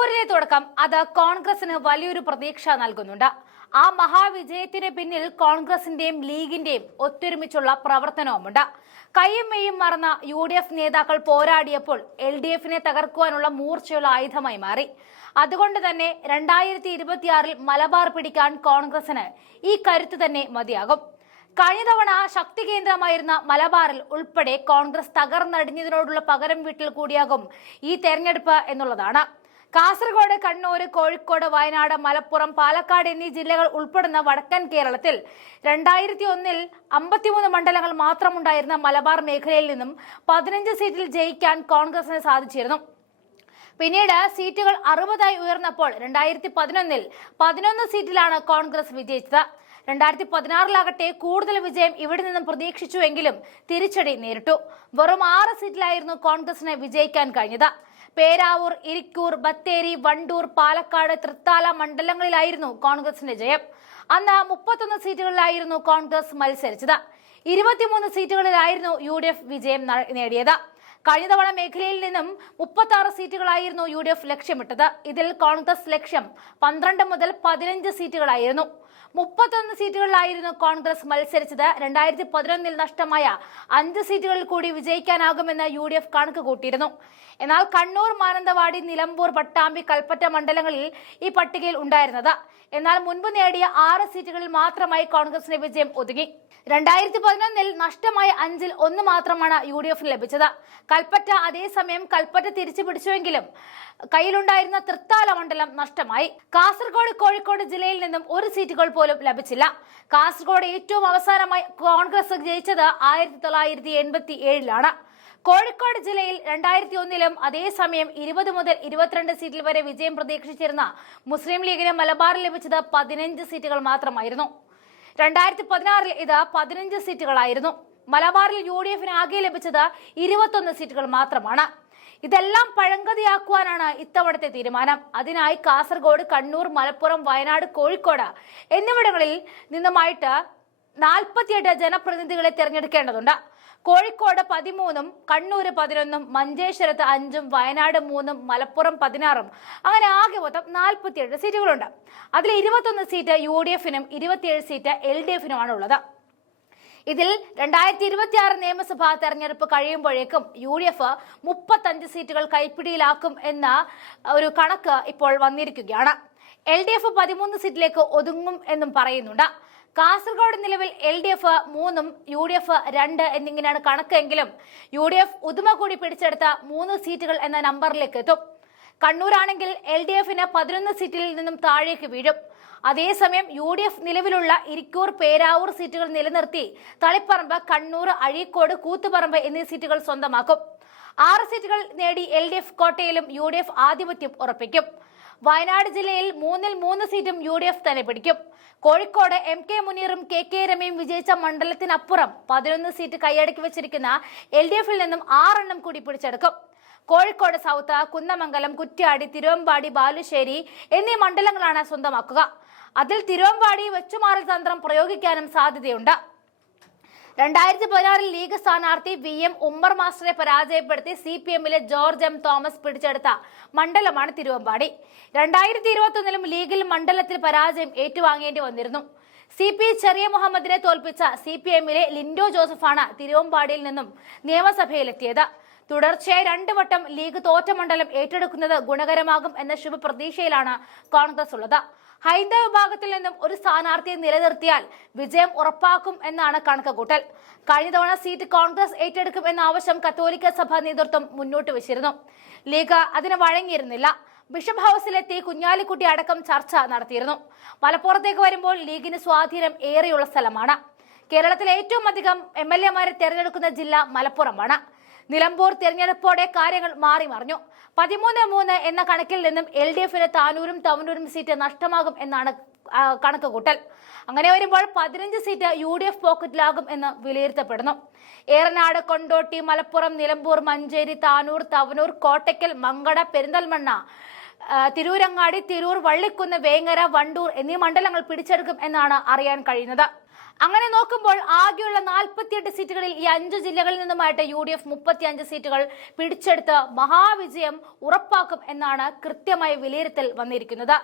നിലമ്പൂരിലെ തുടക്കം അത് കോൺഗ്രസിന് വലിയൊരു പ്രതീക്ഷ നൽകുന്നുണ്ട്. ആ മഹാവിജയത്തിന് പിന്നിൽ കോൺഗ്രസിന്റെയും ലീഗിന്റെയും ഒത്തൊരുമിച്ചുള്ള പ്രവർത്തനവുമുണ്ട്. കയ്യും മെയ്യും മറന്ന യു ഡി എഫ് നേതാക്കൾ പോരാടിയപ്പോൾ എൽ ഡി എഫിനെ തകർക്കുവാനുള്ള മൂർച്ചയുള്ള ആയുധമായി മാറി. അതുകൊണ്ട് തന്നെ രണ്ടായിരത്തി ഇരുപത്തിയാറിൽ മലബാർ പിടിക്കാൻ കോൺഗ്രസിന് ഈ കരുത്ത് തന്നെ മതിയാകും. കഴിഞ്ഞ തവണ ശക്തി കേന്ദ്രമായിരുന്ന മലബാറിൽ ഉൾപ്പെടെ കോൺഗ്രസ് തകർന്നടിഞ്ഞതിനോടുള്ള പകരം വീട്ടിൽ കൂടിയാകും ഈ തെരഞ്ഞെടുപ്പ് എന്നുള്ളതാണ്. കാസർഗോഡ് കണ്ണൂർ കോഴിക്കോട് വയനാട് മലപ്പുറം പാലക്കാട് എന്നീ ജില്ലകൾ ഉൾപ്പെടുന്ന വടക്കൻ കേരളത്തിൽ രണ്ടായിരത്തി ഒന്നിൽ അമ്പത്തിമൂന്ന് മണ്ഡലങ്ങൾ മാത്രമുണ്ടായിരുന്ന മലബാർ മേഖലയിൽ നിന്നും പതിനഞ്ച് സീറ്റിൽ ജയിക്കാൻ കോൺഗ്രസിന് സാധിച്ചിരുന്നു. പിന്നീട് സീറ്റുകൾ അറുപതായി ഉയർന്നപ്പോൾ രണ്ടായിരത്തി പതിനൊന്നിൽ പതിനൊന്ന് സീറ്റിലാണ് കോൺഗ്രസ് വിജയിച്ചത്. രണ്ടായിരത്തി പതിനാറിലാകട്ടെ കൂടുതൽ വിജയം ഇവിടെ നിന്നും പ്രതീക്ഷിച്ചുവെങ്കിലും തിരിച്ചടി നേരിട്ടു. വെറും ആറ് സീറ്റിലായിരുന്നു കോൺഗ്രസിന് വിജയിക്കാൻ കഴിഞ്ഞത്. പേരാവൂർ ഇരിക്കൂർ ബത്തേരി വണ്ടൂർ പാലക്കാട് തൃത്താല മണ്ഡലങ്ങളിലായിരുന്നു കോൺഗ്രസിന്റെ ജയം. അന്ന് മുപ്പത്തൊന്ന് സീറ്റുകളിലായിരുന്നു കോൺഗ്രസ് മത്സരിച്ചത്. ഇരുപത്തിമൂന്ന് സീറ്റുകളിലായിരുന്നു യു ഡി എഫ് വിജയം നേടിയത്. കഴിഞ്ഞ തവണ മേഖലയിൽ നിന്നും മുപ്പത്തി ആറ് സീറ്റുകളായിരുന്നു യു ഡി എഫ് ലക്ഷ്യമിട്ടത്. ഇതിൽ കോൺഗ്രസ് ലക്ഷ്യം പന്ത്രണ്ട് മുതൽ പതിനഞ്ച് സീറ്റുകളായിരുന്നു. മുപ്പത്തൊന്ന് സീറ്റുകളിലായിരുന്നു കോൺഗ്രസ് മത്സരിച്ചത്. രണ്ടായിരത്തി പതിനൊന്നിൽ നഷ്ടമായ അഞ്ച് സീറ്റുകളിൽ കൂടി വിജയിക്കാനാകുമെന്ന് യു ഡി എഫ് കണക്ക് കൂട്ടിയിരുന്നു. എന്നാൽ കണ്ണൂർ മാനന്തവാടി നിലമ്പൂർ പട്ടാമ്പി കൽപ്പറ്റ മണ്ഡലങ്ങളിൽ ഈ പട്ടികയിൽ ഉണ്ടായിരുന്നത്. എന്നാൽ മുൻപ് നേടിയ ആറ് സീറ്റുകളിൽ മാത്രമായി കോൺഗ്രസിന് വിജയം ഒതുങ്ങി. രണ്ടായിരത്തി പതിനൊന്നിൽ നഷ്ടമായ അഞ്ചിൽ ഒന്ന് മാത്രമാണ് യു ഡി എഫിന് ലഭിച്ചത്. കൽപ്പറ്റ അതേസമയം കൽപ്പറ്റ തിരിച്ചു പിടിച്ചുവെങ്കിലും കയ്യിലുണ്ടായിരുന്ന തൃത്താല മണ്ഡലം നഷ്ടമായി. കാസർഗോഡ് കോഴിക്കോട് ജില്ലയിൽ നിന്നും ഒരു സീറ്റുകൾ പോലും ലഭിച്ചില്ല. കാസർഗോഡ് ഏറ്റവും അവസാനമായി കോൺഗ്രസ് ജയിച്ചത് ആയിരത്തി തൊള്ളായിരത്തി എൺപത്തി ഏഴിലാണ് കോഴിക്കോട് ജില്ലയിൽ രണ്ടായിരത്തി ഒന്നിലും അതേസമയം ഇരുപത് മുതൽ ഇരുപത്തിരണ്ട് സീറ്റിൽ വരെ വിജയം പ്രതീക്ഷിച്ചിരുന്ന മുസ്ലിം ലീഗിന് മലബാറിൽ ലഭിച്ചത് പതിനഞ്ച് സീറ്റുകൾ മാത്രമായിരുന്നു. രണ്ടായിരത്തി പതിനാറിൽ ഇത് പതിനഞ്ച് സീറ്റുകളായിരുന്നു. മലബാറിൽ യു ഡി എഫിന് ആകെ ലഭിച്ചത് ഇരുപത്തൊന്ന് സീറ്റുകൾ മാത്രമാണ്. ഇതെല്ലാം പഴങ്കതിയാക്കുവാനാണ് ഇത്തവണത്തെ തീരുമാനം. അതിനായി കാസർഗോഡ് കണ്ണൂർ മലപ്പുറം വയനാട് കോഴിക്കോട് എന്നിവിടങ്ങളിൽ നിന്നുമായിട്ട് നാൽപ്പത്തിയെട്ട് ജനപ്രതിനിധികളെ തിരഞ്ഞെടുക്കേണ്ടതുണ്ട്. കോഴിക്കോട് പതിമൂന്നും കണ്ണൂര് പതിനൊന്നും മഞ്ചേശ്വരത്ത് അഞ്ചും വയനാട് മൂന്നും മലപ്പുറം പതിനാറും. അങ്ങനെ ആകെ മൊത്തം നാൽപ്പത്തിയേഴ് സീറ്റുകളുണ്ട്. അതിൽ ഇരുപത്തൊന്ന് സീറ്റ് യു ഡി എഫിനും ഇരുപത്തിയേഴ് സീറ്റ് എൽ ഡി എഫിനുമാണ് ഉള്ളത് ഇതിൽ രണ്ടായിരത്തി ഇരുപത്തി ആറ് നിയമസഭാ തെരഞ്ഞെടുപ്പ് കഴിയുമ്പോഴേക്കും യു ഡി എഫ് മുപ്പത്തഞ്ച് സീറ്റുകൾ കൈപ്പിടിയിലാക്കും എന്ന ഒരു കണക്ക് ഇപ്പോൾ വന്നിരിക്കുകയാണ്. എൽ ഡി എഫ് പതിമൂന്ന് സീറ്റിലേക്ക് ഒതുങ്ങും എന്നും പറയുന്നുണ്ട്. കാസർഗോഡ് നിലവിൽ എൽ ഡി എഫ് മൂന്നും യു ഡി എഫ് രണ്ട് എന്നിങ്ങനെയാണ് കണക്കെങ്കിലും യു ഡി എഫ് ഉദുമ കൂടി പിടിച്ചെടുത്ത മൂന്ന് സീറ്റുകൾ എന്ന നമ്പറിലേക്ക് എത്തും. കണ്ണൂരാണെങ്കിൽ എൽ ഡി എഫിന് പതിനൊന്ന് സീറ്റിൽ നിന്നും താഴേക്ക് വീഴും. അതേസമയം യു ഡി എഫ് നിലവിലുള്ള ഇരിക്കൂർ പേരാവൂർ സീറ്റുകൾ നിലനിർത്തി തളിപ്പറമ്പ് കണ്ണൂർ അഴീക്കോട് കൂത്തുപറമ്പ് എന്നീ സീറ്റുകൾ സ്വന്തമാക്കും. ആറ് സീറ്റുകൾ നേടി എൽ ഡി എഫ് കോട്ടയിലും യു ഡി എഫ് ആധിപത്യം ഉറപ്പിക്കും. വയനാട് ജില്ലയിൽ മൂന്നിൽ മൂന്ന് സീറ്റും യു ഡി എഫ് തന്നെ പിടിക്കും. കോഴിക്കോട് എം കെ മുനീറും കെ കെ രമയും വിജയിച്ച മണ്ഡലത്തിനപ്പുറം പതിനൊന്ന് സീറ്റ് കൈയടക്കി വെച്ചിരിക്കുന്ന എൽ ഡി എഫിൽ നിന്നും ആറെണ്ണം കൂടി പിടിച്ചെടുക്കും. കോഴിക്കോട് സൗത്ത് കുന്നമംഗലം കുറ്റ്യാടി തിരുവമ്പാടി ബാലുശ്ശേരി എന്നീ മണ്ഡലങ്ങളാണ് സ്വന്തമാക്കുക. അതിൽ തിരുവമ്പാടി വെച്ചുമാറൽ തന്ത്രം പ്രയോഗിക്കാനും സാധ്യതയുണ്ട്. രണ്ടായിരത്തി പതിനാറിൽ ലീഗ് സ്ഥാനാർത്ഥി വി എം ഉമ്മർ മാസ്റ്ററെ പരാജയപ്പെടുത്തി സി പി എമ്മിലെ ജോർജ് എം തോമസ് പിടിച്ചെടുത്ത മണ്ഡലമാണ് തിരുവമ്പാടി. രണ്ടായിരത്തി ഇരുപത്തൊന്നിലും ലീഗിൽ മണ്ഡലത്തിൽ പരാജയം ഏറ്റുവാങ്ങേണ്ടി വന്നിരുന്നു. സി പി ചെറിയ മുഹമ്മദിനെ തോൽപ്പിച്ച സി പി എമ്മിലെ ലിൻഡോ ജോസഫാണ് തിരുവമ്പാടിയിൽ നിന്നും നിയമസഭയിലെത്തിയത്. തുടർച്ചയായി രണ്ടു വട്ടം ലീഗ് തോറ്റ മണ്ഡലം ഏറ്റെടുക്കുന്നത് ഗുണകരമാകും എന്ന ശുഭപ്രതീക്ഷയിലാണ് കോൺഗ്രസ് ഉള്ളത്. ഹൈന്ദവ വിഭാഗത്തിൽ നിന്നും ഒരു സ്ഥാനാർത്ഥിയെ നിലനിർത്തിയാൽ വിജയം ഉറപ്പാക്കും എന്നാണ് കണക്കുകൂട്ടൽ. കഴിഞ്ഞ തവണ സീറ്റ് കോൺഗ്രസ് ഏറ്റെടുക്കും എന്ന ആവശ്യം കത്തോലിക്ക സഭ നേതൃത്വം മുന്നോട്ട് വെച്ചിരുന്നു. ലീഗ് അതിന് വഴങ്ങിയിരുന്നില്ല. ബിഷപ്പ് ഹൌസിലെത്തി കുഞ്ഞാലിക്കുട്ടി അടക്കം ചർച്ച നടത്തിയിരുന്നു. മലപ്പുറത്തേക്ക് വരുമ്പോൾ ലീഗിന് സ്വാധീനം ഏറെയുള്ള സ്ഥലമാണ്. കേരളത്തിലെ ഏറ്റവും അധികം എം എൽ എമാരെ തെരഞ്ഞെടുക്കുന്ന ജില്ല മലപ്പുറമാണ്. നിലമ്പൂർ തിരഞ്ഞെടുപ്പോടെ കാര്യങ്ങൾ മാറി മറിഞ്ഞു. പതിമൂന്ന് മൂന്ന് എന്ന കണക്കിൽ നിന്നും എൽ ഡി എഫിന് താനൂരും തവനൂരും സീറ്റ് നഷ്ടമാകും എന്നാണ് കണക്ക് കൂട്ടൽ അങ്ങനെ വരുമ്പോൾ പതിനഞ്ച് സീറ്റ് യു ഡി എഫ് പോക്കറ്റിലാകും എന്ന് വിലയിരുത്തപ്പെടുന്നു. ഏറനാട് കൊണ്ടോട്ടി മലപ്പുറം നിലമ്പൂർ മഞ്ചേരി താനൂർ തവനൂർ കോട്ടയ്ക്കൽ മങ്കട പെരിന്തൽമണ്ണ തിരൂരങ്ങാടി തിരൂർ വള്ളിക്കുന്ന് വേങ്ങര വണ്ടൂർ എന്നീ മണ്ഡലങ്ങൾ പിടിച്ചെടുക്കും എന്നാണ് അറിയാൻ കഴിയുന്നത്. അങ്ങനെ നോക്കുമ്പോൾ ആകെയുള്ള നാൽപ്പത്തിയെട്ട് സീറ്റുകളിൽ ഈ അഞ്ച് ജില്ലകളിൽ നിന്നുമായിട്ട് യു ഡി എഫ് മുപ്പത്തിയഞ്ച് സീറ്റുകൾ പിടിച്ചെടുത്ത് മഹാവിജയം ഉറപ്പാക്കും എന്നാണ് കൃത്യമായ വിലയിരുത്തൽ വന്നിരിക്കുന്നത്.